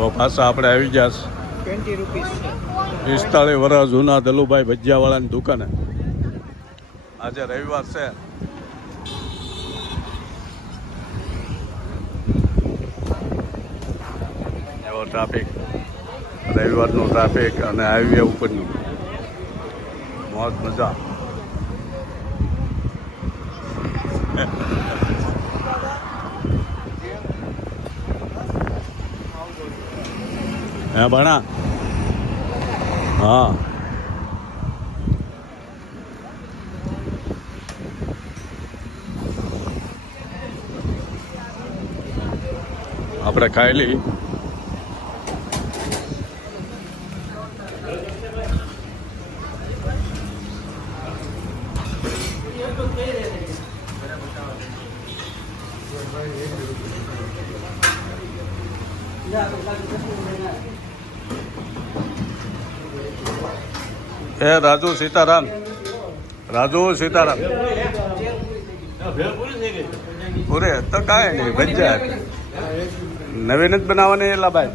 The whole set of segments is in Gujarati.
તો પાછા આપણે આવી ગયા 20 રૂપીસ છે. 45 વર્ષ જૂના દલુભાઈ ભજીયાવાળાની દુકાને. આજે રવિવાર છે. એવો ટ્રાફિક, રવિવારનો ટ્રાફિક અને હાઈવે ઉપરનું મોજ મજા. હે ભણા? હા, આપણે ખાઈ લઈ. એ રાજુ સીતારામ, રાજુ સીતારામ. પૂરે તો કાંઈ નહીં, ભજીયા નવીન જ બનાવવાની. એલા ભાઈ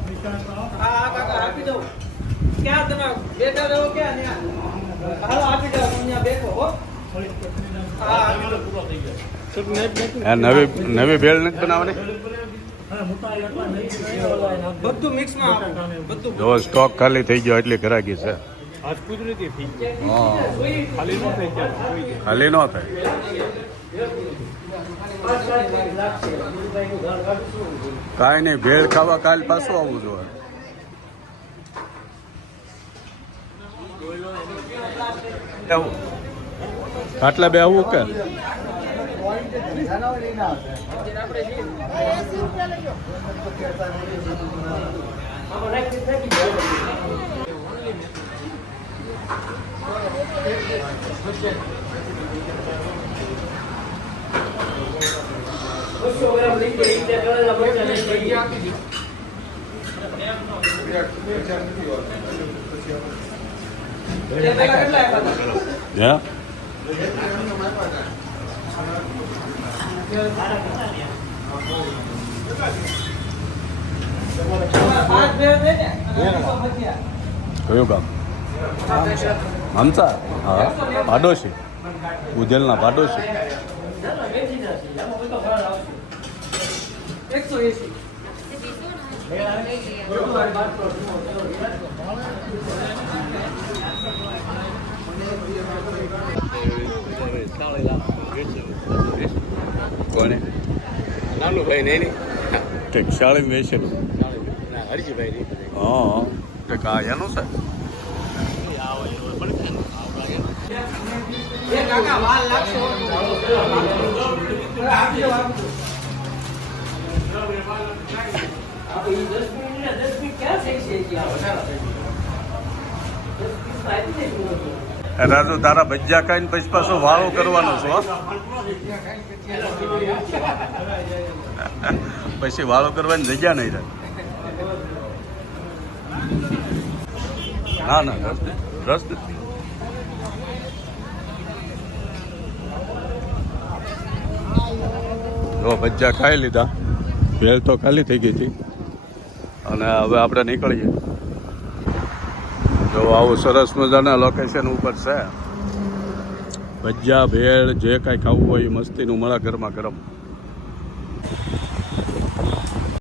નવી ભેળ નથી બનાવવાની. જો સ્ટોક ખાલી થઈ ગયો એટલે ઘરાકી છે. ખાલી ન થાય. કાંઈ નહીં, ભેળ ખાવા કાલ પાછું આવવું જોઈએ. ખાટલા બે આવું કે કયું ગામ? મામસા? હા, પાડોશી, ઉજેલના પાડોશી. કોને? નાનુભાઈ ને ઠીક, શાળી વેચેલું. હરજીભાઈ. હા, ઠીક. હા, એનું છે. રાજુ, તારા ભજીયા ખાઈને પછી પાછો વાળો કરવાનો છો. પછી વાળો કરવાની જગ્યા નહીં રહે. ના ના, રસ નથી. જો ભજીયા ખાઈ લીધા, ભેળ તો ખાલી થઈ ગઈ હતી અને હવે આપણે નીકળીએ. જો આવું સરસ મજાના લોકેશન ઉપર છે. ભજીયા ભેળ જે કાંઈ ખાવું હોય એ મસ્તીનું મળે, ગરમા ગરમ.